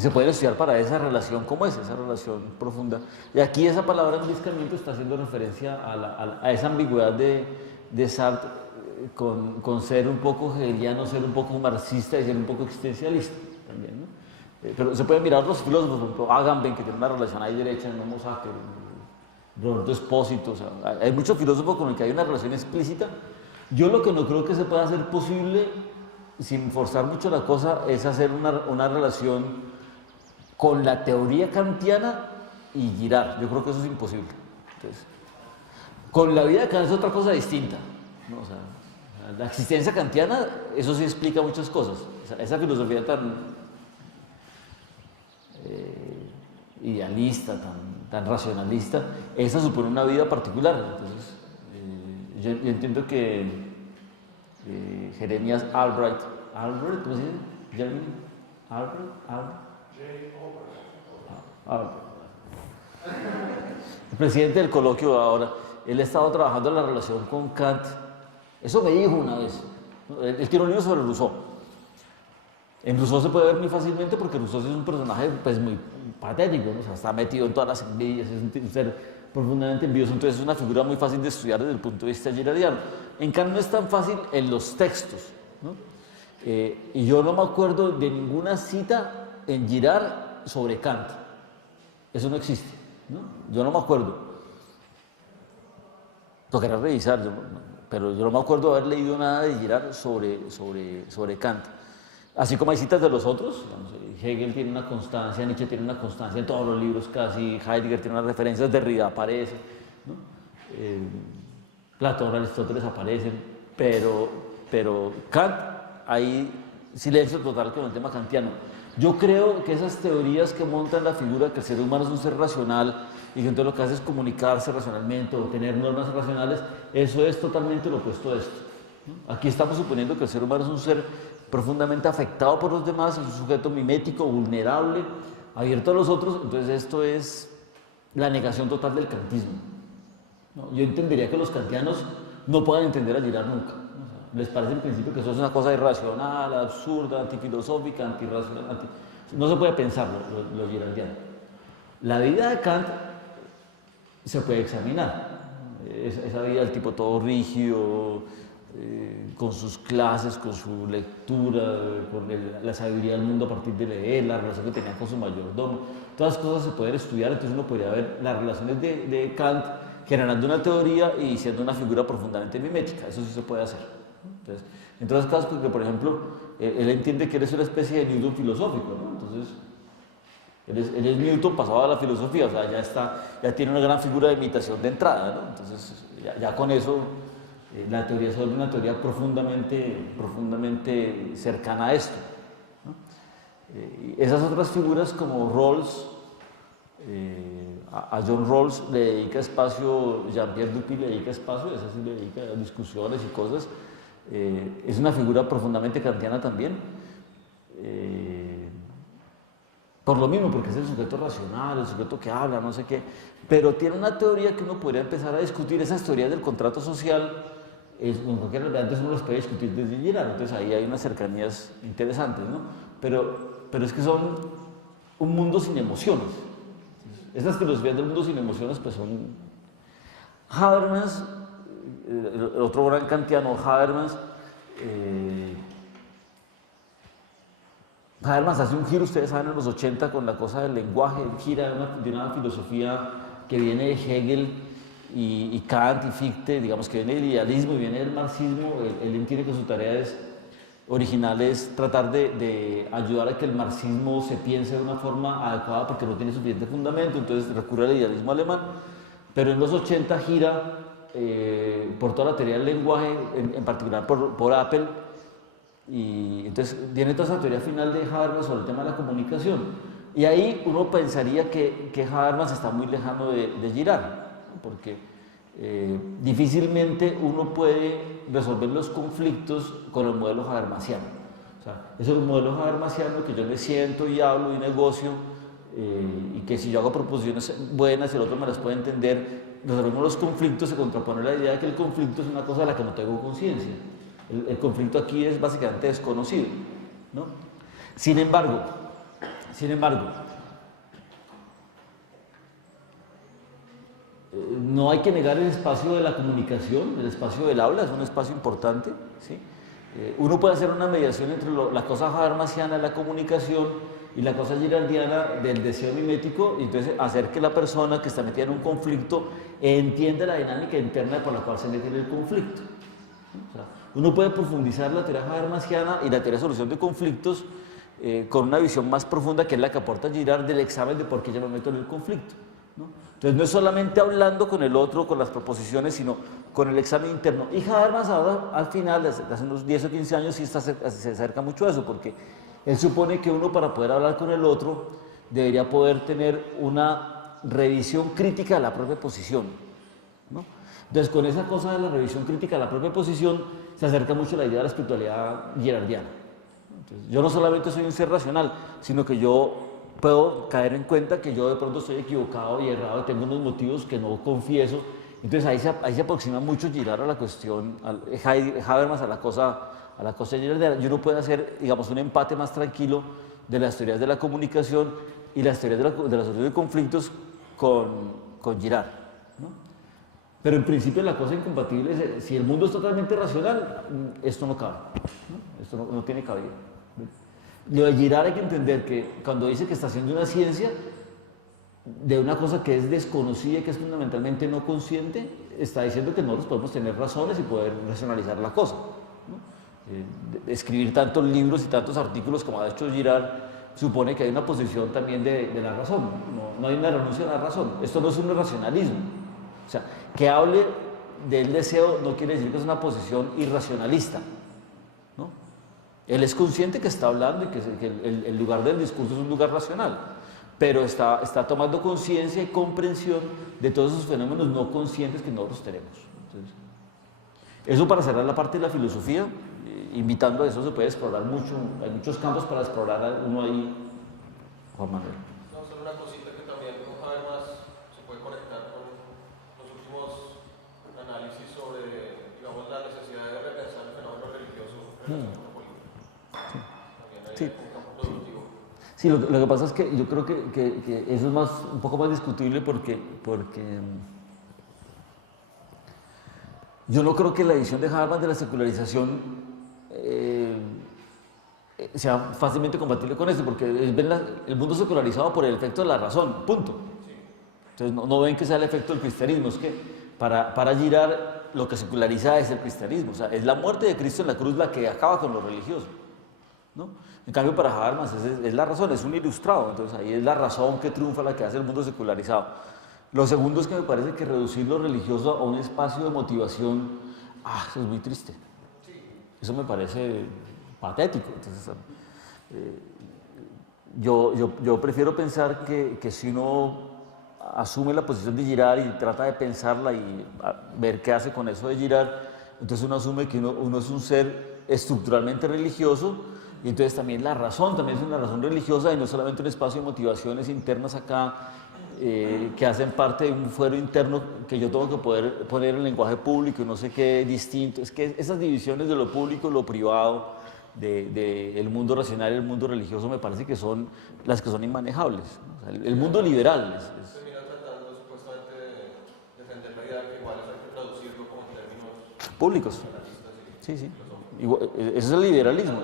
Y se puede estudiar para esa relación como es, esa relación profunda. Y aquí esa palabra enliscamiento está haciendo referencia a esa ambigüedad de Sartre con ser un poco hegeliano, ser un poco marxista y ser un poco existencialista también, ¿no? Pero se pueden mirar los filósofos, por ejemplo, Agamben, que tiene una relación ahí derecha en Homo Sacer, Roberto Espósito, o sea, hay muchos filósofos con los que hay una relación explícita. Yo lo que no creo que se pueda hacer posible, sin forzar mucho la cosa, es hacer una relación con la teoría kantiana y Girard. Yo creo que eso es imposible. Entonces, con la vida de Kant es otra cosa distinta, ¿no? O sea, la existencia kantiana, eso sí explica muchas cosas. Esa filosofía tan idealista, tan racionalista, esa supone una vida particular. Entonces, yo entiendo que Jeremías Albright, ¿cómo se dice? Jeremy Albright, el presidente del coloquio ahora, él ha estado trabajando en la relación con Kant. Eso me dijo una vez. Él tiene un libro sobre Rousseau. En Rousseau se puede ver muy fácilmente porque Rousseau es un personaje pues muy patético, ¿no? O sea, está metido en todas las envidias, es un ser profundamente envidioso, entonces es una figura muy fácil de estudiar desde el punto de vista girardiano. En Kant no es tan fácil en los textos, ¿no? Y yo no me acuerdo de ninguna cita en Girard sobre Kant. Eso no existe, ¿no? Yo no me acuerdo. Tocará revisar, pero yo no me acuerdo de haber leído nada de Girard sobre Kant. Así como hay citas de los otros, Hegel tiene una constancia, Nietzsche tiene una constancia en todos los libros casi, Heidegger tiene unas referencias, Derrida aparece, ¿no? Platón, Aristóteles aparecen, pero Kant, hay silencio total con el tema kantiano. Yo creo que esas teorías que montan la figura que el ser humano es un ser racional y que entonces lo que hace es comunicarse racionalmente o tener normas racionales, eso es totalmente lo opuesto a esto, ¿no? Aquí estamos suponiendo que el ser humano es un ser profundamente afectado por los demás, es un sujeto mimético, vulnerable, abierto a los otros, entonces esto es la negación total del kantismo, ¿no? Yo entendería que los kantianos no puedan entender a Girard nunca, ¿no? O sea, les parece en principio que eso es una cosa irracional, absurda, antifilosófica, antirracional, no se puede pensar lo girardiano. La vida de Kant se puede examinar, esa vida del tipo todo rígido, con sus clases, con su lectura, con la sabiduría del mundo a partir de leer, la relación que tenía con su mayordomo, todas las cosas se pueden estudiar, entonces uno podría ver las relaciones de Kant generando una teoría y siendo una figura profundamente mimética, eso sí se puede hacer. Entonces, en todos los casos, porque por ejemplo, él entiende que él es una especie de Newton filosófico, ¿no? Entonces, él es Newton pasado a la filosofía, o sea, ya tiene una gran figura de imitación de entrada, ¿no? Entonces, ya con eso la teoría se vuelve una teoría profundamente cercana a esto, ¿no? Esas otras figuras como Rawls, a John Rawls le dedica espacio, Jean-Pierre Dupuy le dedica espacio, esa sí le dedica a discusiones y cosas, es una figura profundamente kantiana también, por lo mismo, porque es el sujeto racional, el sujeto que habla, no sé qué, pero tiene una teoría que uno podría empezar a discutir, esas teorías del contrato social, en cualquier realidad antes uno las puede discutir desde Girard, entonces ahí hay unas cercanías interesantes, ¿no? Pero es que son un mundo sin emociones. Esas filosofías del mundo sin emociones pues son... Habermas, el otro gran kantiano, Habermas hace un giro, ustedes saben, en los 80 con la cosa del lenguaje, gira de una filosofía que viene de Hegel y Kant y Fichte, digamos que viene del idealismo y viene del marxismo. Él entiende que su tarea original es tratar de ayudar a que el marxismo se piense de una forma adecuada porque no tiene suficiente fundamento, entonces recurre al idealismo alemán, pero en los 80 gira por toda la teoría del lenguaje, en particular por Apple, y entonces viene toda esa teoría final de Habermas sobre el tema de la comunicación, y ahí uno pensaría que Habermas está muy lejano de Girard, porque difícilmente uno puede resolver los conflictos con el modelo habermasiano. O sea, es el modelo habermasiano que yo me siento y hablo y negocio, y que si yo hago proposiciones buenas y el otro me las puede entender, resolvemos los conflictos, se contrapone la idea de que el conflicto es una cosa de la que no tengo conciencia. El conflicto aquí es básicamente desconocido, ¿no? Sin embargo, Sin embargo, no hay que negar el espacio de la comunicación, el espacio del aula, es un espacio importante, ¿sí? Uno puede hacer una mediación entre la cosa habermasiana de la comunicación y la cosa girardiana del deseo mimético, y entonces hacer que la persona que está metida en un conflicto entienda la dinámica interna por la cual se mete en el conflicto. O sea, uno puede profundizar la teoría habermasiana y la teoría de solución de conflictos con una visión más profunda, que es la que aporta Girard del examen de por qué yo me meto en el conflicto, ¿no? Entonces no es solamente hablando con el otro, con las proposiciones, sino con el examen interno. Y Habermas ahora, al final, hace unos 10 o 15 años, sí se acerca mucho a eso, porque él supone que uno, para poder hablar con el otro, debería poder tener una revisión crítica de la propia posición, ¿no? Entonces, con esa cosa de la revisión crítica de la propia posición, se acerca mucho la idea de la espiritualidad girardiana. Entonces, yo no solamente soy un ser racional, sino que yo puedo caer en cuenta que yo de pronto estoy equivocado y errado y tengo unos motivos que no confieso. Entonces ahí se aproxima mucho Girard a la cuestión, Habermas a la cosa girardiana. Y uno puede hacer, digamos, un empate más tranquilo de las teorías de la comunicación y las teorías de la solución de conflictos con Girard, ¿no? Pero en principio la cosa incompatible es, si el mundo es totalmente racional, esto no cabe, ¿no? Esto no tiene cabida. Lo de Girard hay que entender que cuando dice que está haciendo una ciencia de una cosa que es desconocida y que es fundamentalmente no consciente, está diciendo que nosotros podemos tener razones y poder racionalizar la cosa, ¿no? Escribir tantos libros y tantos artículos como ha hecho Girard supone que hay una posición también de la razón, no hay una renuncia a la razón. Esto no es un irracionalismo. O sea, que hable del deseo no quiere decir que es una posición irracionalista, ¿no? Él es consciente que está hablando y que el lugar del discurso es un lugar racional, pero está tomando conciencia y comprensión de todos esos fenómenos no conscientes que nosotros tenemos. Entonces, eso para cerrar la parte de la filosofía, invitando a eso se puede explorar mucho, hay muchos campos para explorar uno ahí, Juan Manuel. No, solo una cosita que también con Habermas se puede conectar con los últimos análisis sobre, digamos, la necesidad de repensar el fenómeno religioso en relación con la política. También hay un campo productivo. Sí, lo que pasa es que yo creo que eso es un poco más discutible porque yo no creo que la visión de Habermas de la secularización sea fácilmente compatible con esto, porque ven el mundo secularizado por el efecto de la razón, punto. Entonces no ven que sea el efecto del cristianismo, es que para Girard lo que seculariza es el cristianismo, o sea, es la muerte de Cristo en la cruz la que acaba con lo religioso, ¿no? En cambio, para Habermas es la razón, es un ilustrado, entonces ahí es la razón que triunfa, la que hace el mundo secularizado. Lo segundo es que me parece que reducir lo religioso a un espacio de motivación, eso es muy triste. Eso me parece patético. Entonces, yo prefiero pensar que si uno asume la posición de Girard y trata de pensarla y ver qué hace con eso de Girard, entonces uno asume que uno es un ser estructuralmente religioso, y entonces también la razón también es una razón religiosa y no solamente un espacio de motivaciones internas acá que hacen parte de un fuero interno que yo tengo que poder poner en lenguaje público y no sé qué distinto. Es que esas divisiones de lo público y lo privado, del mundo racional y el mundo religioso, me parece que son las que son inmanejables. O sea, el mundo liberal Termina tratando supuestamente de defender la idea que igual hay que traducirlo como en términos públicos. Sí. Ese es el liberalismo.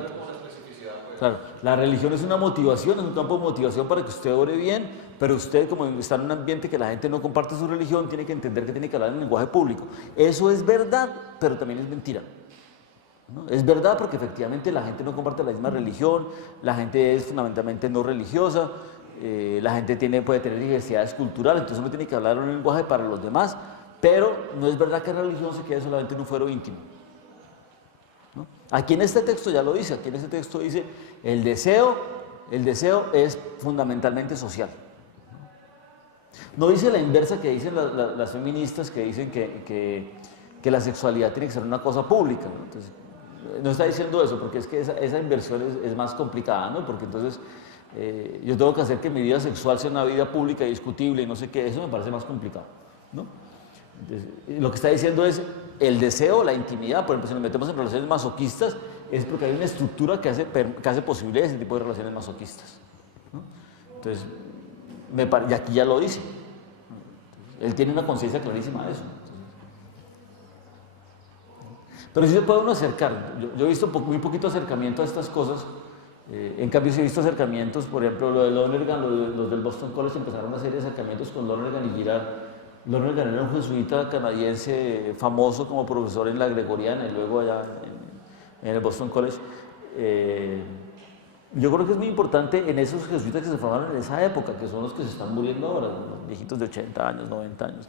Claro, la religión es una motivación, es un campo de motivación para que usted ore bien, pero usted, como está en un ambiente que la gente no comparte su religión, tiene que entender que tiene que hablar en lenguaje público. Eso es verdad, pero también es mentira, ¿no? Es verdad porque efectivamente la gente no comparte la misma religión, la gente es fundamentalmente no religiosa, la gente puede tener diversidades culturales, entonces uno tiene que hablar un lenguaje para los demás, pero no es verdad que la religión se quede solamente en un fuero íntimo, ¿no? Aquí en este texto ya lo dice, aquí en este texto dice, el deseo es fundamentalmente social. No dice la inversa que dicen las feministas, que dicen que la sexualidad tiene que ser una cosa pública, ¿no? Entonces, no está diciendo eso, porque es que esa inversión es más complicada, ¿no? Porque entonces yo tengo que hacer que mi vida sexual sea una vida pública y discutible y no sé qué, eso me parece más complicado, ¿no? Entonces, lo que está diciendo es el deseo, la intimidad. Por ejemplo, si nos metemos en relaciones masoquistas, es porque hay una estructura que hace posible ese tipo de relaciones masoquistas, ¿no? Entonces, y aquí ya lo dice. Él tiene una conciencia clarísima de eso. Pero sí se puede uno acercar. Yo he visto muy poquito acercamiento a estas cosas. En cambio, sí he visto acercamientos, por ejemplo, lo de Lonergan, los del Boston College empezaron una serie de acercamientos con Lonergan y Girard. Lonergan era un jesuita canadiense famoso como profesor en la Gregoriana y luego allá en el Boston College. Yo creo que es muy importante en esos jesuitas que se formaron en esa época, que son los que se están muriendo ahora, los viejitos de 80 años, 90 años.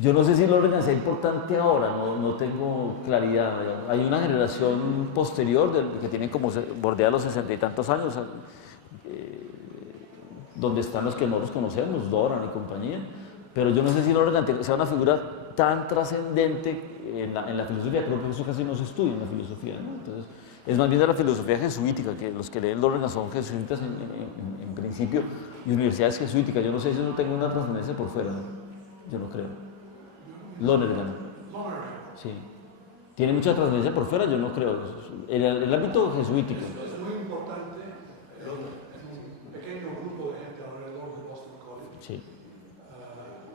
Yo no sé si Lonergan sea importante ahora, no tengo claridad. Hay una generación posterior que tiene como bordea los 60 y tantos años, donde están los que no los conocemos, Doran y compañía, pero yo no sé si Lonergan sea una figura tan trascendente en la filosofía. Creo que eso casi no se estudia en la filosofía, ¿no? Entonces, es más bien de la filosofía jesuítica, que los que leen Lonergan son jesuitas en principio y universidades jesuíticas. Yo no sé si eso tenga una trascendencia por fuera, ¿no? Yo no creo. Lonergan. Sí. ¿Tiene mucha trascendencia por fuera? Yo no creo. En el ámbito jesuítico. Es muy importante en un pequeño grupo de gente alrededor de Boston College. Sí.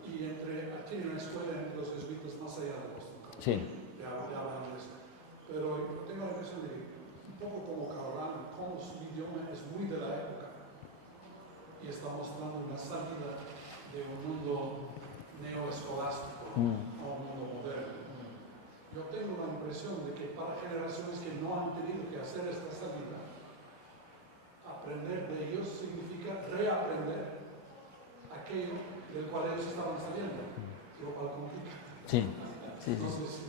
Y tiene una escuela entre los jesuitas más allá de Boston College. Sí. Ya hablan de eso. Pero yo tengo la impresión de que, un poco como Carolán, como su idioma es muy de la época y está mostrando una salida de un mundo neoescolástico a un mundo moderno. Yo tengo la impresión de que para generaciones que no han tenido que hacer esta salida, aprender de ellos significa reaprender aquello del cual ellos estaban saliendo, lo cual complica. Sí, sí, Entonces,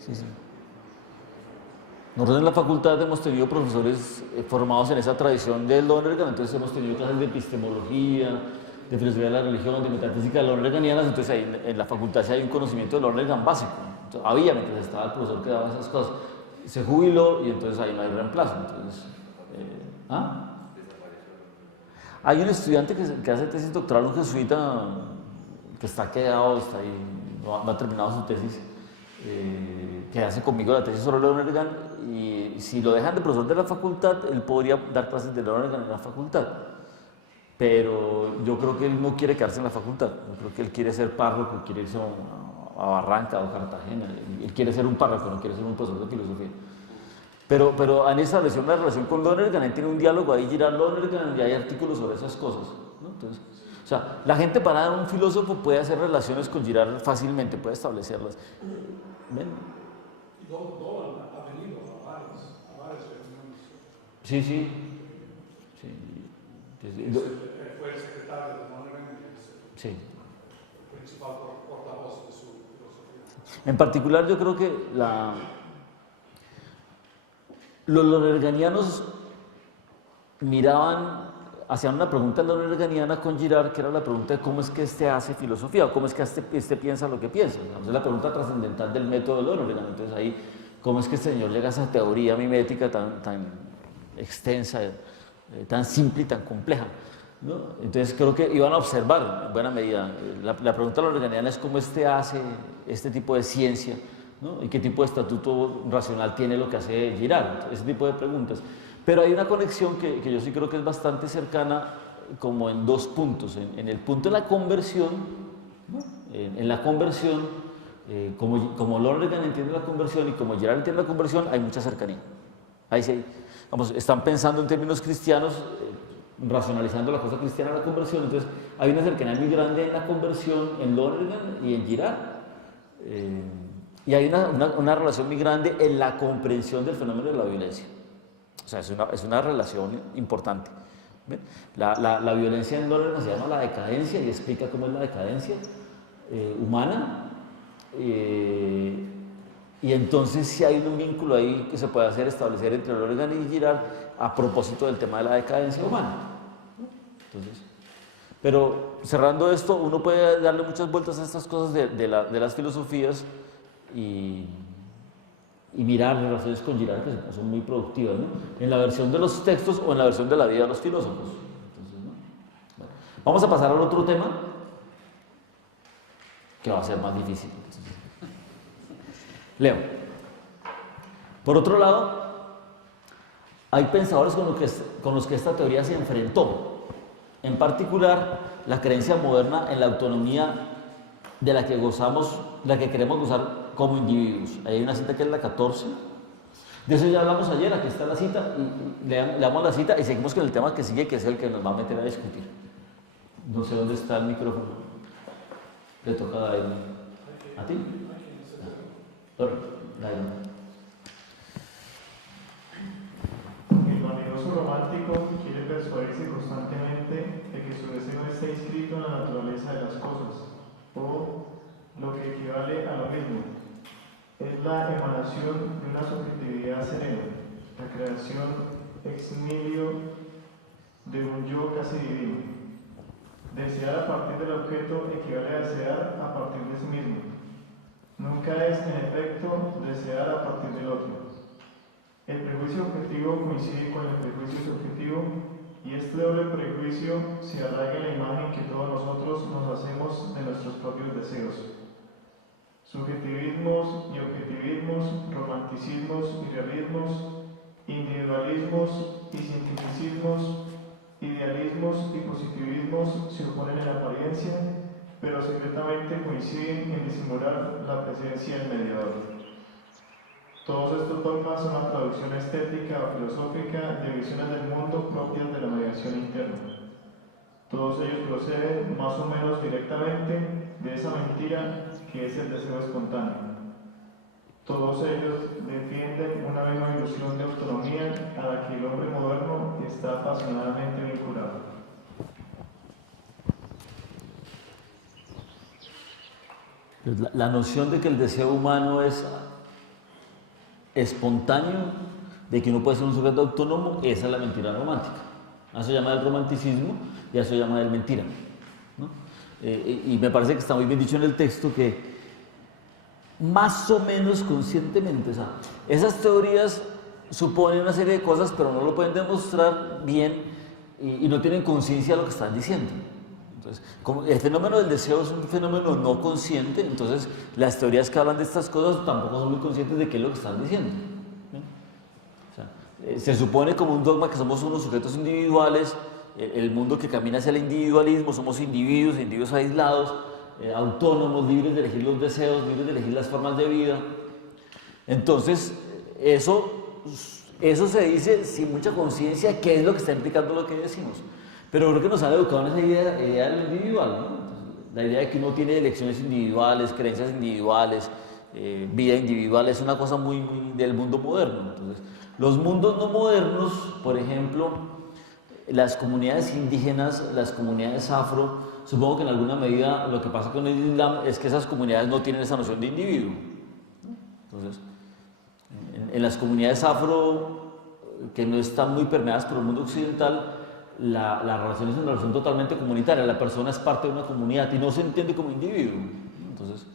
sí. Nosotros en la facultad hemos tenido profesores formados en esa tradición de Lonergan, entonces hemos tenido clases de epistemología, de filosofía de la religión, de metafísica lonerganianas, entonces ahí en la facultad sí hay un conocimiento de Lonergan básico. Entonces, había mientras estaba el profesor que daba esas cosas. Se jubiló y entonces ahí no hay reemplazo. Entonces, hay un estudiante que hace tesis doctoral, un jesuita que está quedado, está ahí, no ha terminado su tesis, que hace conmigo la tesis sobre Lonergan, y si lo dejan de profesor de la facultad, él podría dar clases de Lonergan en la facultad. Pero yo creo que él no quiere quedarse en la facultad, yo creo que él quiere ser párroco, quiere irse a Barranca o Cartagena, él quiere ser un párroco, no quiere ser un profesor de filosofía. Pero han establecido una relación con Lonergan, él tiene un diálogo ahí, Girard Lonergan, y hay artículos sobre esas cosas, ¿no? Entonces, o sea, la gente parada en un filósofo puede hacer relaciones con Girard fácilmente, puede establecerlas. ¿Ven? y Dolan ha venido a varias reuniones. Sí. Fue el secretario de Lonergan y Sí. el principal portavoz de su filosofía. En particular, yo creo que los lonerganianos hacían una pregunta lonerganiana con Girard, que era la pregunta de cómo es que este hace filosofía, o cómo es que este piensa lo que piensa. Es la pregunta trascendental del método de Lonergan. Entonces ahí, cómo es que este señor llega a esa teoría mimética tan extensa, tan simple y tan compleja, ¿no? Entonces creo que iban a observar en buena medida. La pregunta lonerganiana es cómo hace este tipo de ciencia, ¿no? Y qué tipo de estatuto racional tiene lo que hace Girard, ese tipo de preguntas. Pero hay una conexión que yo sí creo que es bastante cercana, como en dos puntos. En el punto de la conversión, ¿no? En la conversión, como Lonergan entiende la conversión y como Girard entiende la conversión, hay mucha cercanía. Ahí sí, vamos, están pensando en términos cristianos, racionalizando la cosa cristiana de la conversión. Entonces hay una cercanía muy grande en la conversión en Lonergan y en Girard. Y hay una relación muy grande en la comprensión del fenómeno de la violencia. O sea, es una relación importante. ¿Ven? La violencia en Lonergan se llama la decadencia y explica cómo es la decadencia humana. Y entonces sí hay un vínculo ahí que se puede establecer entre Lonergan y Girard a propósito del tema de la decadencia humana. Entonces, pero cerrando esto, uno puede darle muchas vueltas a estas cosas de las filosofías y mirar relaciones con Girard que son muy productivas, ¿no? En la versión de los textos o en la versión de la vida de los filósofos. Entonces, ¿no? Bueno, vamos a pasar al otro tema que va a ser más difícil. Leo. Por otro lado, Hay pensadores con los que esta teoría se enfrentó, en particular la creencia moderna en la autonomía de la que gozamos, la que queremos gozar como individuos. Ahí hay una cita que es la 14. De eso ya hablamos ayer, aquí está la cita, y leamos la cita y seguimos con el tema que sigue, que es el que nos va a meter a discutir. No sé dónde está el micrófono. Le toca a David. ¿A ti? David. El vanidoso romántico quiere persuadirse constantemente de que su deseo está inscrito en la naturaleza de las cosas, o lo que equivale a lo mismo. Es la emanación de una subjetividad serena, la creación ex nihilo de un yo casi divino. Desear a partir del objeto equivale a desear a partir de sí mismo. Nunca es, en efecto, desear a partir del otro. El prejuicio objetivo coincide con el prejuicio subjetivo, y este doble prejuicio se arraiga en la imagen que todos nosotros nos hacemos de nuestros propios deseos. Subjetivismos y objetivismos, romanticismos y realismos, individualismos y cientificismos, idealismos y positivismos se oponen en apariencia, pero secretamente coinciden en disimular la presencia del mediador. Todos estos dogmas son la traducción estética o filosófica de visiones del mundo propias de la mediación interna. Todos ellos proceden, más o menos directamente, de esa mentira que es el deseo espontáneo. Todos ellos defienden una misma ilusión de autonomía a la que el hombre moderno está apasionadamente vinculado. La noción de que el deseo humano es espontáneo, de que uno puede ser un sujeto autónomo, esa es la mentira romántica. A eso se llama el romanticismo y a eso se llama el mentira, ¿no? Y me parece que está muy bien dicho en el texto que más o menos conscientemente, o sea, esas teorías suponen una serie de cosas, pero no lo pueden demostrar bien y no tienen conciencia de lo que están diciendo. Entonces, como el fenómeno del deseo es un fenómeno no consciente, entonces las teorías que hablan de estas cosas tampoco son muy conscientes de qué es lo que están diciendo, ¿no? O sea, se supone como un dogma que somos unos sujetos individuales, el mundo que camina hacia el individualismo, somos individuos aislados, autónomos, libres de elegir los deseos, libres de elegir las formas de vida. Entonces, eso se dice sin mucha conciencia qué es lo que está implicando lo que decimos. Pero creo que nos han educado en esa idea del individual, ¿no? Entonces, la idea de que uno tiene elecciones individuales, creencias individuales, vida individual, es una cosa muy del mundo moderno. Entonces, los mundos no modernos, por ejemplo, las comunidades indígenas, las comunidades afro, supongo que en alguna medida lo que pasa con el Islam es que esas comunidades no tienen esa noción de individuo, ¿no? Entonces, en las comunidades afro, que no están muy permeadas por el mundo occidental, la relación es una relación totalmente comunitaria. La persona es parte de una comunidad y no se entiende como individuo. Entonces,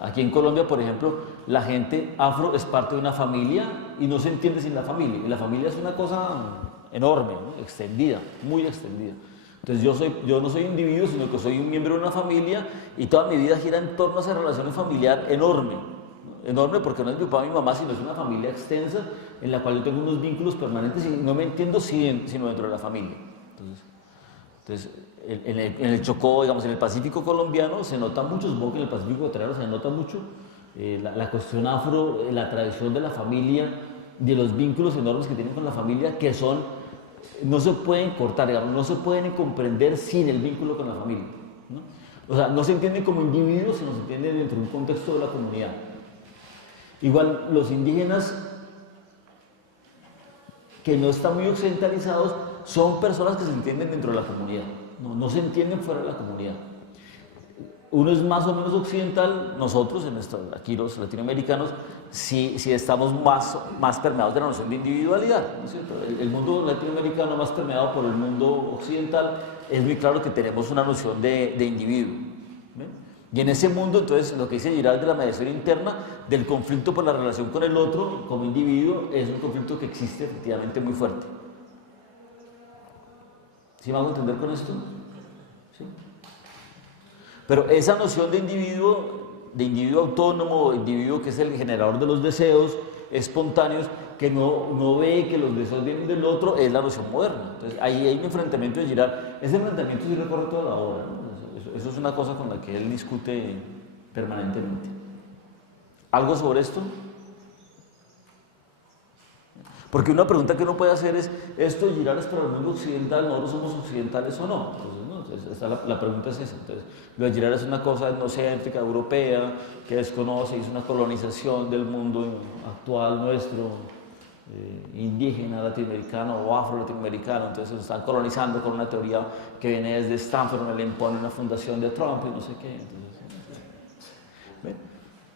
aquí en Colombia, por ejemplo, la gente afro es parte de una familia y no se entiende sin la familia. Y la familia es una cosa enorme, ¿no? Extendida, muy extendida. Entonces yo no soy individuo, sino que soy un miembro de una familia y toda mi vida gira en torno a esa relación familiar enorme. Enorme porque no es mi papá y mi mamá, sino es una familia extensa en la cual yo tengo unos vínculos permanentes y no me entiendo sino dentro de la familia. Entonces en el Chocó, digamos, en el Pacífico colombiano se nota mucho, supongo que en el Pacífico ecuatoriano se nota mucho la cuestión afro, la tradición de la familia, de los vínculos enormes que tienen con la familia, que no se pueden cortar, digamos, no se pueden comprender sin el vínculo con la familia, ¿no? O sea, no se entienden como individuos, sino se entienden dentro de un contexto de la comunidad. Igual los indígenas que no están muy occidentalizados son personas que se entienden dentro de la comunidad, no se entienden fuera de la comunidad. Uno es más o menos occidental, nosotros, aquí los latinoamericanos, sí estamos más permeados de la noción de individualidad, ¿no es cierto? El mundo latinoamericano más permeado por el mundo occidental, es muy claro que tenemos una noción de individuo, ¿ven? Y en ese mundo, entonces, lo que dice Girard de la mediación interna, del conflicto por la relación con el otro como individuo, es un conflicto que existe efectivamente muy fuerte. ¿Sí me hago entender con esto? ¿Sí? Pero esa noción de individuo autónomo, individuo que es el generador de los deseos espontáneos, que no ve que los deseos vienen del otro, es la noción moderna. Entonces ahí hay un enfrentamiento de Girard. Ese enfrentamiento sí recorre toda la obra, ¿no? Eso es una cosa con la que él discute permanentemente. ¿Algo sobre esto? Porque una pregunta que uno puede hacer es, ¿esto de Girard es para el mundo occidental? ¿Nosotros somos occidentales o no? Entonces, la pregunta es esa. Entonces, lo de Girard es una cosa etnocéntrica, europea, que desconoce, es una colonización del mundo actual nuestro, indígena, latinoamericano o afro-latinoamericano. Entonces, nos están colonizando con una teoría que viene desde Stanford, donde le impone una fundación de Trump y no sé qué.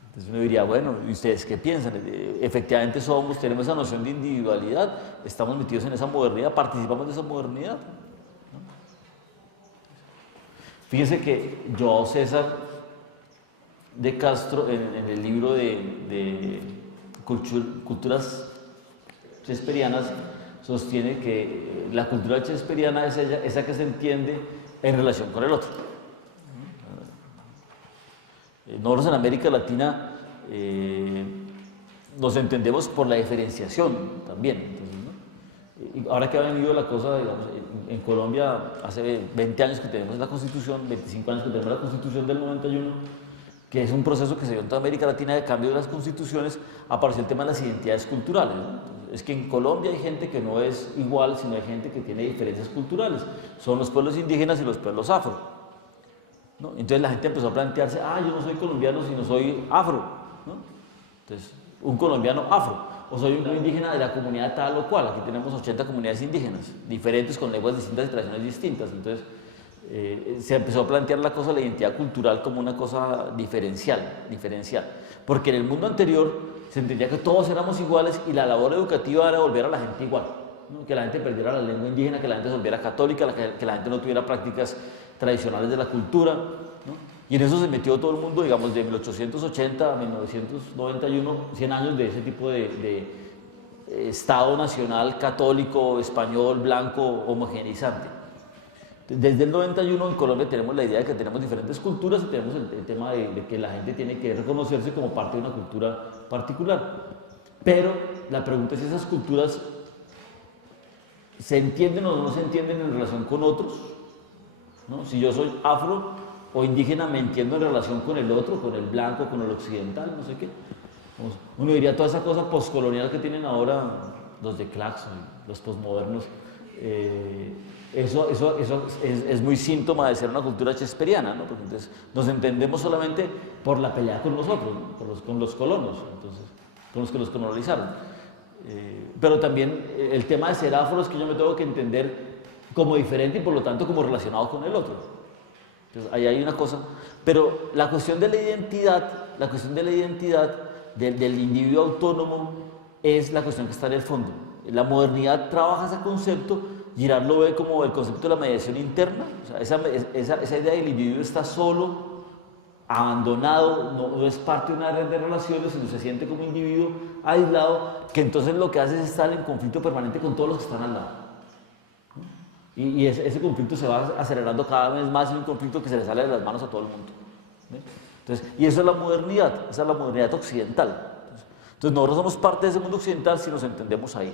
Entonces uno diría, bueno, ¿y ustedes qué piensan? Efectivamente tenemos esa noción de individualidad, estamos metidos en esa modernidad, participamos de esa modernidad. ¿No? Fíjense que Joao César de Castro, en el libro de Culturas Shakespearianas, sostiene que la cultura shakespeariana es esa que se entiende en relación con el otro. Nosotros en América Latina nos entendemos por la diferenciación también. Entonces, ¿no? Y ahora que ha venido la cosa, digamos, en Colombia hace 20 años que tenemos la Constitución, 25 años que tenemos la Constitución del 91, que es un proceso que se dio en toda América Latina de cambio de las constituciones, apareció el tema de las identidades culturales, ¿no? Es que en Colombia hay gente que no es igual, sino hay gente que tiene diferencias culturales. Son los pueblos indígenas y los pueblos afro. ¿No? Entonces la gente empezó a plantearse, yo no soy colombiano sino soy afro, ¿no? Entonces, un colombiano afro, o soy un indígena de la comunidad tal o cual. Aquí tenemos 80 comunidades indígenas, diferentes, con lenguas distintas y tradiciones distintas. Entonces, se empezó a plantear la cosa de la identidad cultural como una cosa diferencial, porque en el mundo anterior se entendía que todos éramos iguales y la labor educativa era volver a la gente igual, ¿no? Que la gente perdiera la lengua indígena, que la gente se volviera católica, que la gente no tuviera prácticas tradicionales de la cultura, ¿no? Y en eso se metió todo el mundo, digamos, de 1880 a 1991, 100 años de ese tipo de Estado nacional católico, español, blanco, homogeneizante. Desde el 91 en Colombia tenemos la idea de que tenemos diferentes culturas y tenemos el tema de que la gente tiene que reconocerse como parte de una cultura particular. Pero la pregunta es si esas culturas se entienden o no se entienden en relación con otros, ¿no? Si yo soy afro o indígena, me entiendo en relación con el otro, con el blanco, con el occidental, no sé qué. Uno diría toda esa cosa postcolonial que tienen ahora los de Claxon, los postmodernos, eso es muy síntoma de ser una cultura shakespeariana, ¿no? Porque entonces nos entendemos solamente por la pelea con nosotros, ¿no? Con los colonos, entonces, con los que los colonizaron. Pero también el tema de ser afro es que yo me tengo que entender como diferente y por lo tanto como relacionado con el otro. Entonces ahí hay una cosa, pero la cuestión de la identidad del individuo autónomo es la cuestión que está en el fondo. La modernidad trabaja ese concepto, Girard lo ve como el concepto de la mediación interna, o sea, esa idea del individuo está solo, abandonado, no es parte de una red de relaciones, sino se siente como individuo aislado, que entonces lo que hace es estar en conflicto permanente con todos los que están al lado. Y ese conflicto se va acelerando cada vez más, en un conflicto que se le sale de las manos a todo el mundo. Entonces, y eso es la modernidad, esa es la modernidad occidental. Entonces nosotros somos parte de ese mundo occidental si nos entendemos ahí.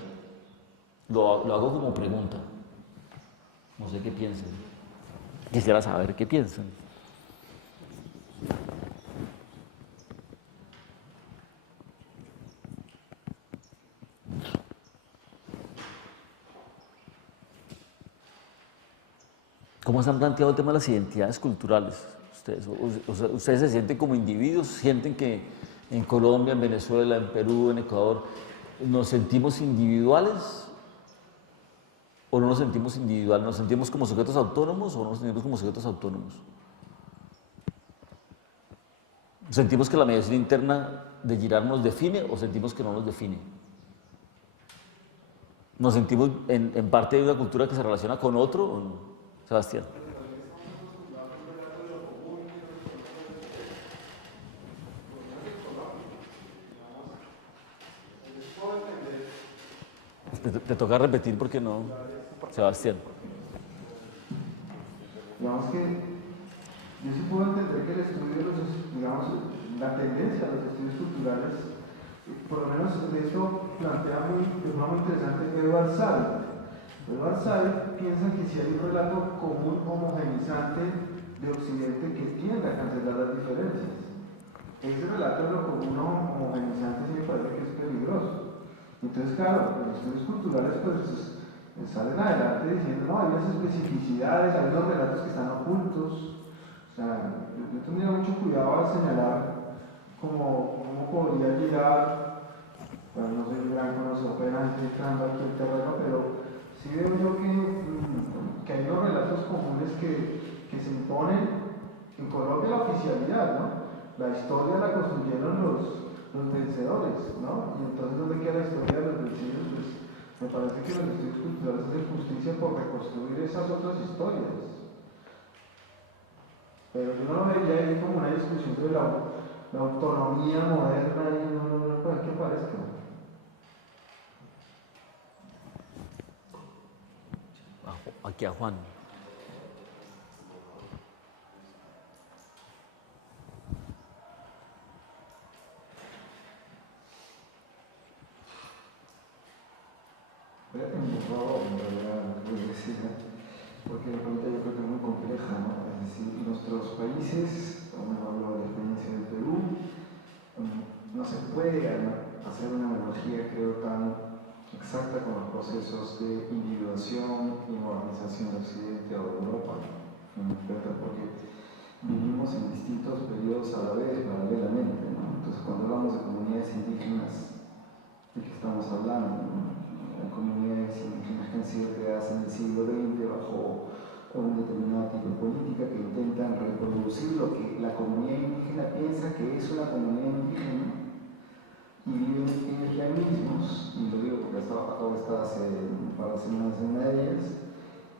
Lo hago como pregunta. No sé qué piensen. Quisiera saber qué piensan. ¿Cómo se han planteado el tema de las identidades culturales? Ustedes se sienten como individuos, sienten que en Colombia, en Venezuela, en Perú, en Ecuador, ¿nos sentimos individuales o no nos sentimos individuales? ¿Nos sentimos como sujetos autónomos o no nos sentimos como sujetos autónomos? ¿Sentimos que la mediación interna de Girard nos define o sentimos que no nos define? ¿Nos sentimos en parte de una cultura que se relaciona con otro o no? Sebastián. Te toca repetir porque no. Sebastián. Digamos que yo sí puedo entender que el estudio de los, digamos, la tendencia a los estudios culturales, por lo menos de esto plantea de forma muy interesante Edward Said. Edward Said piensa que si hay un relato común homogenizante de Occidente que tiende a cancelar las diferencias. Ese relato de lo común homogenizante sí me parece que es peligroso. Entonces, claro, los estudios culturales pues salen adelante diciendo, no, hay unas especificidades, hay unos relatos que están ocultos. O sea, yo tendría mucho cuidado al señalar cómo podría llegar, bueno, no soy un gran conocedor, apenas estoy entrando aquí al terreno, pero sí veo yo que hay unos relatos comunes que se imponen en Colombia la oficialidad, ¿no? La historia la construyeron los vencedores, ¿no? Y entonces, ¿dónde queda la historia de los vencidos? Pues me parece que los estudios culturales hacen justicia por reconstruir esas otras historias. Pero yo no lo vería ahí como una discusión sobre la autonomía moderna y no parece que parezca. Aquí a Juan. Por favor, en realidad, porque la pregunta yo creo que es muy compleja, ¿no? Es decir, nuestros países, al menos hablo de la experiencia del Perú, no se puede hacer una analogía, creo, tan exacta con los procesos de individuación y modernización de Occidente o de Europa, porque vivimos en distintos periodos a la vez, paralelamente, ¿no? Entonces, cuando hablamos de comunidades indígenas, ¿de qué estamos hablando? ¿No? Comunidades indígenas que han sido creadas en el siglo XX bajo un determinado tipo de política que intentan reproducir lo que la comunidad indígena piensa que es una comunidad indígena y viven ellos ya mismos, y lo digo porque acabo de estar hace un par de semanas en una de ellas,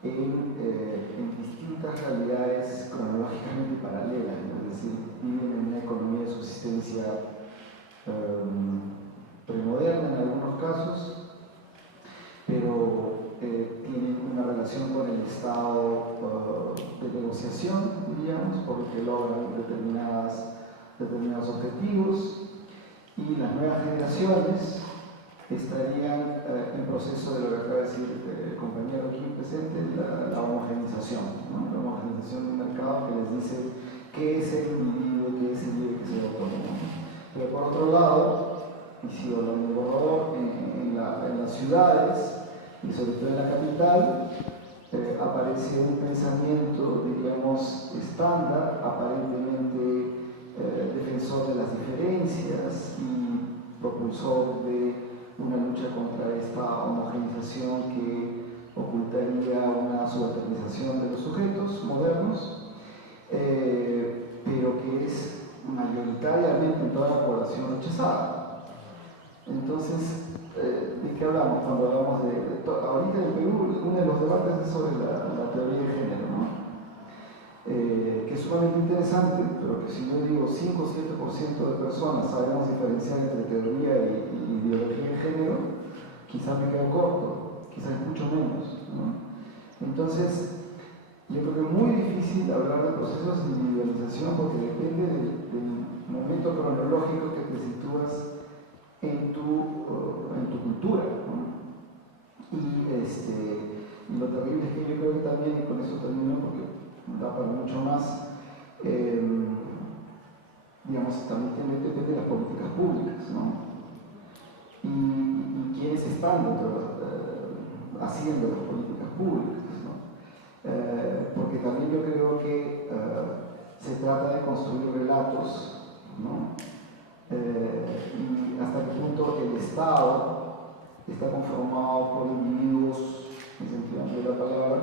en distintas realidades cronológicamente paralelas, ¿no? Es decir, viven en una economía de subsistencia premoderna en algunos casos, pero tienen una relación con el estado de negociación, diríamos, porque logran determinados objetivos, y las nuevas generaciones estarían en proceso de lo que acaba de decir el compañero aquí presente, la homogenización, ¿no? La homogenización de un mercado que les dice qué es el individuo, qué es el libre, qué es el autónomo. Pero por otro lado, y si hablando de borrador, en las ciudades, y sobre todo en la capital, aparece un pensamiento, diríamos, estándar, aparentemente defensor de las diferencias y propulsor de una lucha contra esta homogenización que ocultaría una subalternización de los sujetos modernos, pero que es mayoritariamente en toda la población rechazada. Entonces, ¿de qué hablamos cuando hablamos ahorita en el Perú, uno de los debates es sobre la teoría de género, ¿no? Que es sumamente interesante, pero que si yo digo 5 o 7% de personas sabemos diferenciar entre teoría y ideología de género, quizás me quedo corto, quizás mucho menos, ¿no? Entonces, yo creo que es muy difícil hablar de procesos de individualización porque depende del momento cronológico que te sitúas en tu cultura, ¿no? Y lo terrible es que yo creo que también, y con eso termino porque da para mucho más, digamos, también depende de las políticas públicas, ¿no? Y quiénes están haciendo las políticas públicas, ¿no? Porque también yo creo que se trata de construir relatos, ¿no? Y hasta qué punto el Estado está conformado por individuos, en sentido amplio de la palabra,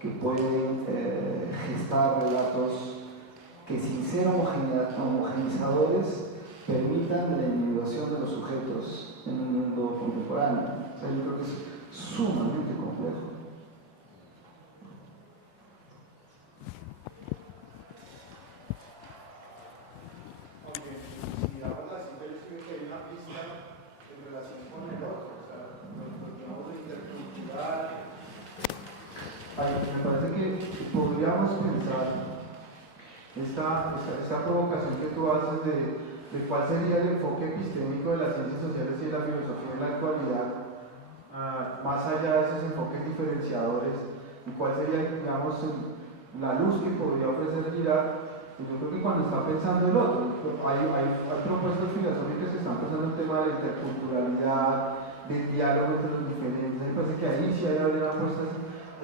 que pueden gestar relatos que sin ser homogenizadores permitan la individuación de los sujetos en un mundo contemporáneo. O sea, yo creo que es sumamente complejo. Me parece que podríamos pensar esta provocación que tú haces de de cuál sería el enfoque epistémico de las ciencias sociales y de la filosofía en la actualidad, más allá de esos enfoques diferenciadores, y cuál sería, digamos, la luz que podría ofrecer Girard. Y yo creo que cuando está pensando el otro, hay propuestas filosóficas que están pensando el tema de la interculturalidad, del diálogo entre los diferentes. Me parece que ahí sí hay apuestas.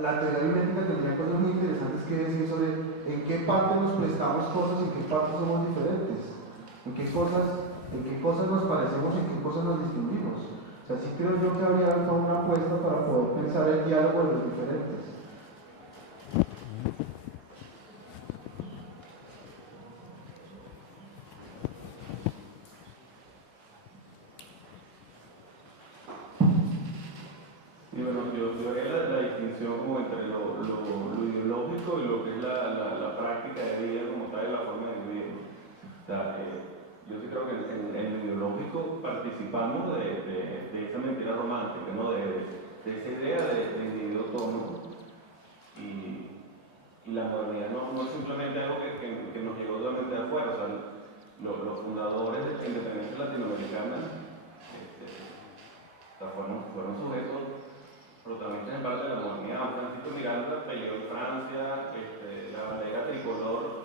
La teoría mimética tendría cosas muy interesantes que decir sobre en qué parte nos prestamos cosas y en qué parte somos diferentes, en qué cosas nos parecemos y en qué cosas nos distinguimos. O sea, sí creo yo que habría toda una apuesta para poder pensar el diálogo de los diferentes. Y bueno, yo haría la distinción como entre lo ideológico y lo que es la práctica de vida como tal y la forma de vivir. O sea, yo sí creo que en lo ideológico participamos de esa mentira romántica, ¿no? De esa idea de individuo autónomo. Y la modernidad no es simplemente algo que nos llegó totalmente de afuera. O sea, los fundadores de la independencia latinoamericana fueron sujetos protagonistas en parte de la modernidad. Francisco Miranda peleó en Francia, la bandera tricolor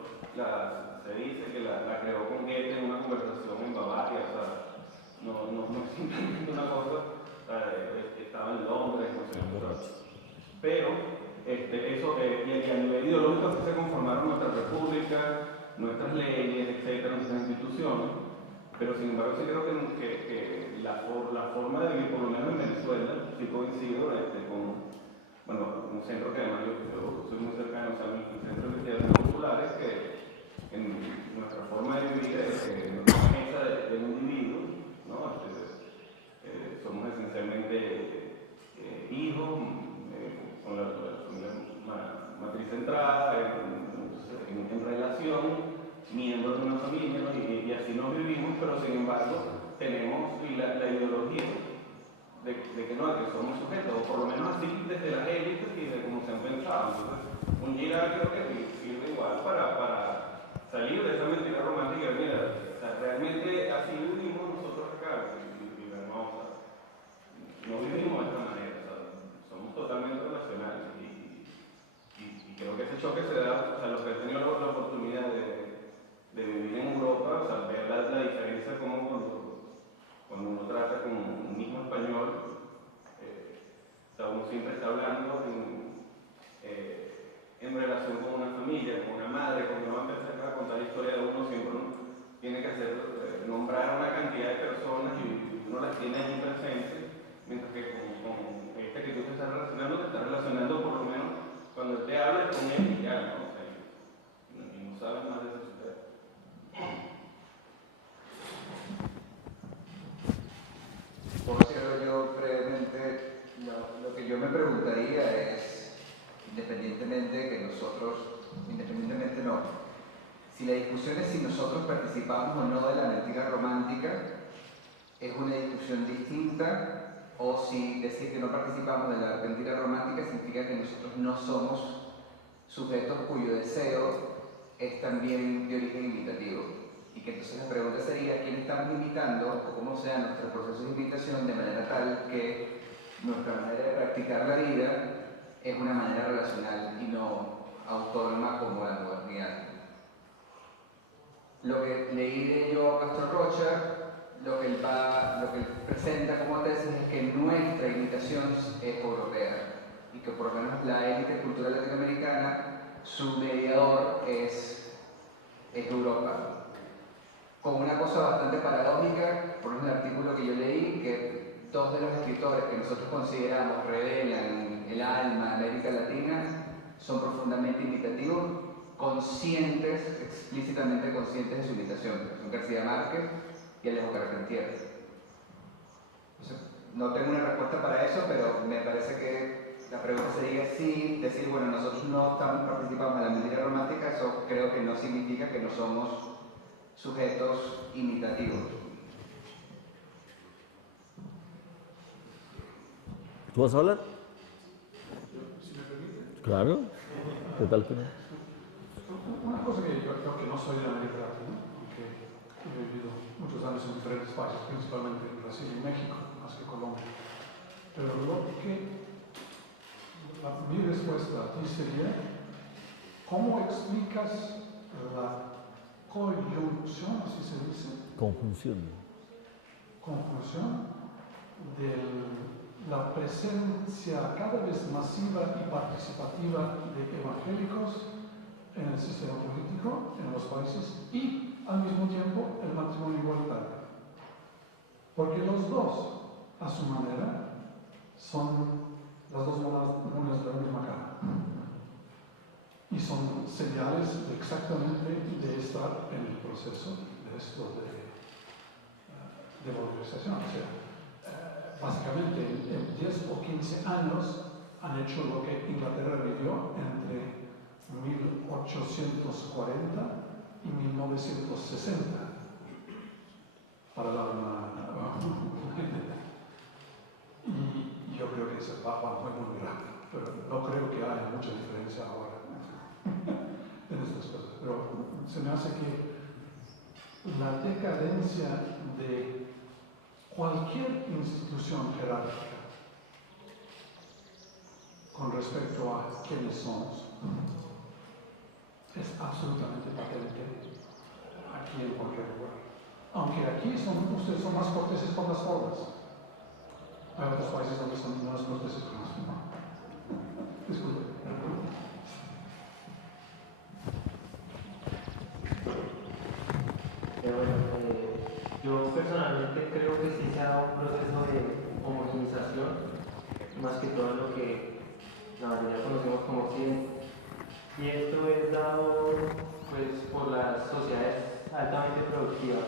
se dice que la creó con Goethe en una conversación en Bavaria. O sea, no es simplemente una cosa, estaba en Londres, no sé. Pero y a nivel ideológico así se conformaron nuestras repúblicas, nuestras leyes, etcétera, nuestras instituciones. Pero sin embargo sí creo que la forma de vivir, por lo menos en Venezuela, sí coincido con un centro que además yo soy muy cercano, o sea, mi centro de investigaciones populares, que en nuestra forma de vivir nuestra mesa del individuo, ¿no? Somos esencialmente hijos, con la familia matriz centrada, en relación, miembros de una familia, ¿no? y así nos vivimos, pero sin embargo tenemos la ideología de que no, que somos sujetos, o por lo menos así desde las élites y de cómo se han pensado. Entonces, un Girard creo que sirve igual para salir de esa mentira romántica. Mira, o sea, realmente así vivimos nosotros acá, no vivimos de esta manera, o sea, somos totalmente relacionales y creo que ese choque se da, o sea, los que han tenido la oportunidad de vivir en Europa, o sea, ver la diferencia como cuando uno trata con un mismo español, o sea, uno siempre está hablando en relación con una familia, con una madre, cuando uno va a empezar a contar la historia de uno, siempre uno tiene que nombrar una cantidad de personas y uno las tiene ahí presentes, mientras que con este que tú te estás relacionando por lo menos cuando te hables con él y ya, ¿no? O sea, y no sabes más de ese sujeto. Por cierto, yo brevemente, lo que yo me preguntaría es, independientemente no, si la discusión es si nosotros participamos o no de la mentira romántica, es una discusión distinta, o si decir que no participamos de la mentira romántica significa que nosotros no somos sujetos cuyo deseo es también de origen imitativo. Y que entonces la pregunta sería quién estamos imitando o cómo sea nuestro proceso de imitación de manera tal que nuestra manera de practicar la vida es una manera relacional y no autónoma como la modernidad. Lo que leí de yo Castro Rocha, lo que él presenta como tesis es que nuestra imitación es europea y que por lo menos la élite cultural latinoamericana, su mediador es Europa. Con una cosa bastante paradójica, por ejemplo, el artículo que yo leí, que dos de los escritores que nosotros consideramos revelan el alma de América Latina son profundamente imitativos, explícitamente conscientes de su imitación. Son García Márquez y Alejo Carpentier. No tengo una respuesta para eso, pero me parece que la pregunta sería si decir, bueno, nosotros no participamos en la mentira romántica, eso creo que no significa que no somos sujetos imitativos. ¿Tú vas a hablar? Si me permite. Claro. ¿Qué tal? Una cosa que yo creo que no soy de América Latina, aunque he vivido muchos años en diferentes países, principalmente en Brasil y México, más que Colombia. Pero mi respuesta a ti sería, ¿cómo explicas la coyunción, así se dice? Conjunción. Conjunción de la presencia cada vez masiva y participativa de evangélicos en el sistema político, en los países, y al mismo tiempo el matrimonio igualitario. Porque los dos, a su manera, son las dos monedas de la misma cara. Y son señales exactamente de estar en el proceso de esto de valorización. O sea, básicamente en 10 o 15 años han hecho lo que Inglaterra vivió entre 1840 y 1960, para dar una y yo creo que se va muy rápido, pero no creo que haya mucha diferencia ahora en estas cosas. Pero se me hace que la decadencia de cualquier institución jerárquica con respecto a quiénes somos es absolutamente patente aquí en cualquier lugar. Aunque aquí ustedes son más corteses con las formas. Hay otros países donde son más corteses con las formas. Disculpe. Yo personalmente creo que sí se ha dado un proceso de homogenización, más que todo lo que la mayoría conocemos como Occidente. Y esto es dado pues, por las sociedades altamente productivas,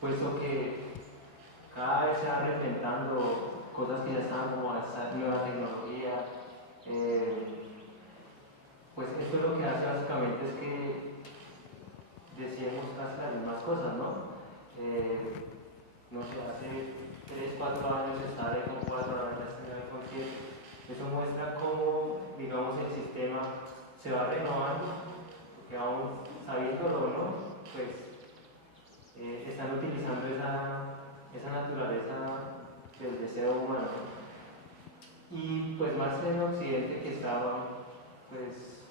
puesto que cada vez se van reinventando cosas que ya estaban como esta nueva tecnología. Pues esto lo que hace básicamente es que decíamos casi las mismas cosas, ¿no? No sé, hace 3, 4 años estaba el iPhone 4, ahora ya está el iPhone 7. Eso muestra cómo, digamos, el sistema se va renovando, porque aún sabiéndolo o no, pues están utilizando esa naturaleza del deseo humano. Y pues más en Occidente que estaba, pues,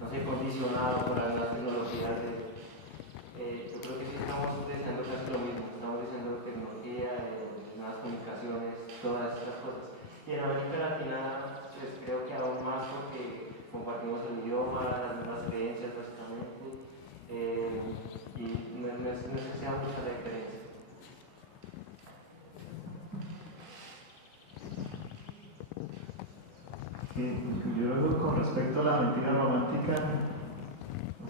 no sé, condicionado por las tecnologías. Yo creo que sí estamos deseando casi lo mismo, estamos deseando tecnología, nuevas comunicaciones, todas estas cosas. Y en América Latina, pues creo que aún más porque compartimos el idioma, las mismas creencias básicamente, y no es que sea mucha la diferencia. Yo luego con respecto a la mentira romántica,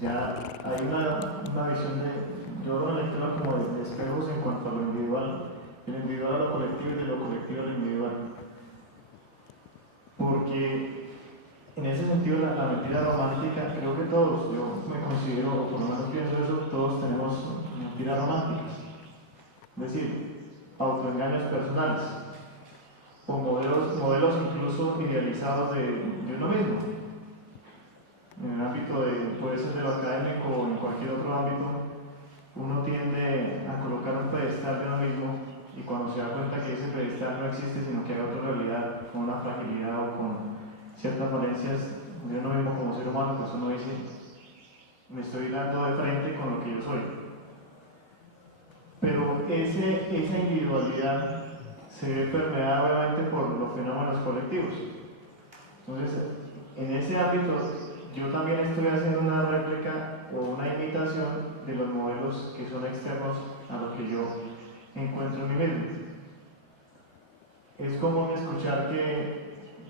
ya hay una visión yo lo lectura como de espejos en cuanto a lo individual, del individual a lo colectivo y de lo colectivo a lo individual. Porque en ese sentido la mentira romántica, creo que todos, yo me considero, por lo menos pienso eso, todos tenemos mentiras románticas. Es decir, autoengaños personales o modelos incluso idealizados de uno mismo. En el ámbito puede ser de lo académico o en cualquier otro ámbito, uno tiende a colocar un pedestal de uno mismo y cuando se da cuenta que ese pedestal no existe, sino que hay otra realidad con una fragilidad o con ciertas falencias de uno mismo como ser humano, pues uno dice, me estoy dando de frente con lo que yo soy. Pero esa individualidad se ve permeada obviamente por los fenómenos colectivos. Entonces, en ese ámbito, yo también estoy haciendo una réplica o una imitación de los modelos que son externos a lo que yo encuentro en mí mismo. Es común escuchar que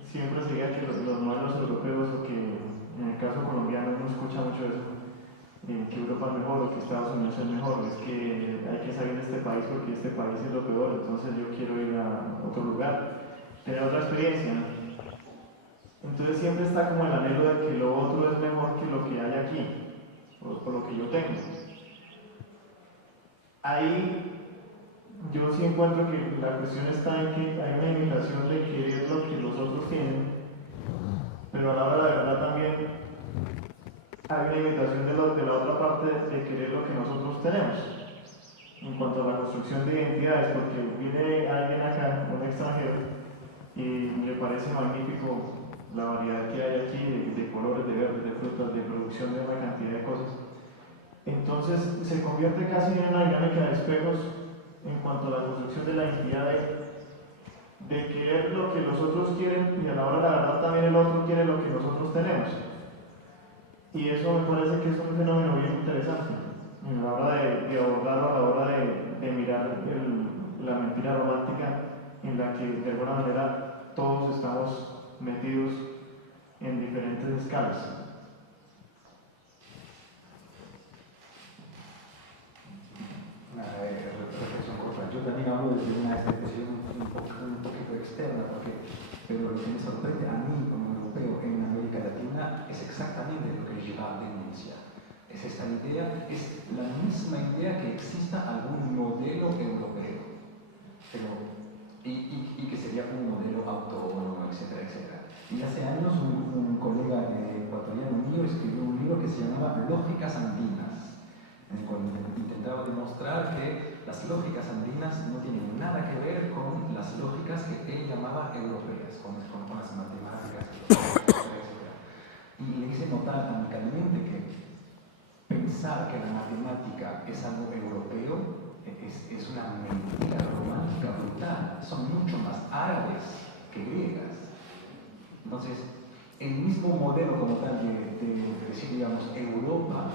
siempre se diga que los modelos europeos, o que en el caso colombiano uno escucha mucho eso, que Europa es mejor o que Estados Unidos es mejor, es que hay que salir de este país porque este país es lo peor, entonces yo quiero ir a otro lugar, tener otra experiencia. Entonces siempre está como el anhelo de que lo otro es mejor que lo que hay aquí, o lo que yo tengo. Ahí yo sí encuentro que la cuestión está en que hay una imitación de querer lo que los otros tienen, pero a la hora de la verdad también hay una imitación de la otra lo que nosotros tenemos en cuanto a la construcción de identidades, porque viene alguien acá, un extranjero, y le parece magnífico la variedad que hay aquí de colores, de verdes, de frutas, de producción de una cantidad de cosas. Entonces se convierte casi en una dinámica de espejos en cuanto a la construcción de la identidad de querer lo que los otros quieren y a la hora de la verdad también el otro quiere lo que nosotros tenemos. Y eso me parece que es un fenómeno bien interesante a la hora de abordarlo, a la hora de mirar la mentira romántica en la que de alguna manera todos estamos metidos en diferentes escalas. Una reflexión corta. Yo también hablo desde una expresión un poquito externa, pero lo que me sorprende a mí como europeo en América Latina es exactamente lo que lleva a denuncia. Es esta idea, es la misma idea que exista algún modelo europeo, y que sería un modelo autónomo, etcétera, etcétera. Y hace años un colega ecuatoriano mío escribió un libro que se llamaba Lógicas Andinas, en el cual intentaba demostrar que las lógicas andinas no tienen nada que ver con las lógicas que él llamaba europeas, con las matemáticas, etc. Y le hice notar amicalmente que pensar que la matemática es algo europeo es una mentira romántica brutal. Son mucho más árabes que griegas. Entonces, el mismo modelo como tal de decir, digamos, Europa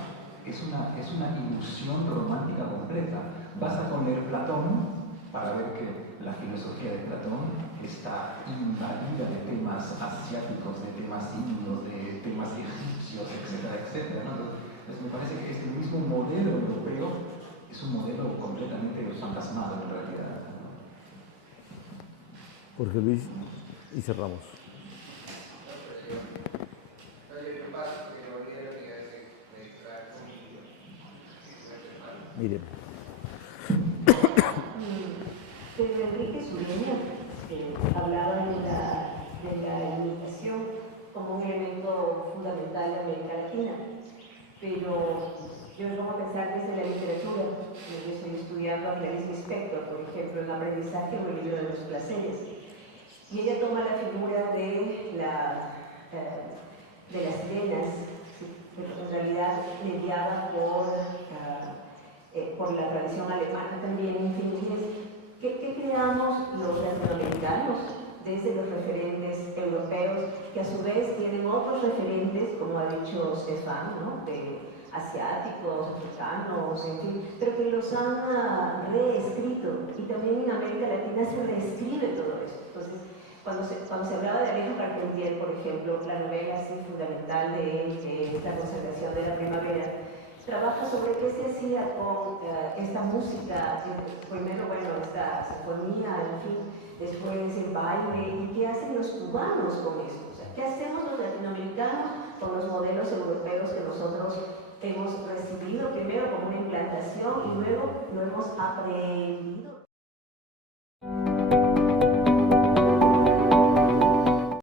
es una ilusión romántica completa. Basta con leer Platón para ver que la filosofía de Platón está invadida de temas asiáticos, de temas indios, de temas egipcios, etcétera, etcétera, ¿no? Entonces me parece que este mismo modelo europeo es un modelo completamente fantasmado en realidad, ¿no? Jorge Luis, y cerramos. Miren. Pedro Enrique Sureña hablaba de la imitación como un elemento fundamental de América Latina, pero yo me pongo a pensar desde la literatura. Yo estoy estudiando a Clarice Lispector, por ejemplo, en Aprendizaje o el libro de los placeres, y ella toma la figura de las sirenas, pero en realidad mediada por la tradición alemana también, en fin, ¿qué creamos los latinoamericanos desde los referentes europeos, que a su vez tienen otros referentes, como ha dicho Stefan, ¿no? De asiáticos, africanos, en fin, pero que los han reescrito, y también en América Latina se reescribe todo eso. Entonces, cuando se hablaba de Alejo Carpentier, por ejemplo, la novela así fundamental de él, La consagración de la primavera, trabaja sobre qué se hacía con esta música, primero, bueno, esta sinfonía, en fin, después el baile, y qué hacen los cubanos con esto. O sea, ¿qué hacemos los latinoamericanos con los modelos europeos que nosotros hemos recibido primero como una implantación y luego lo hemos aprendido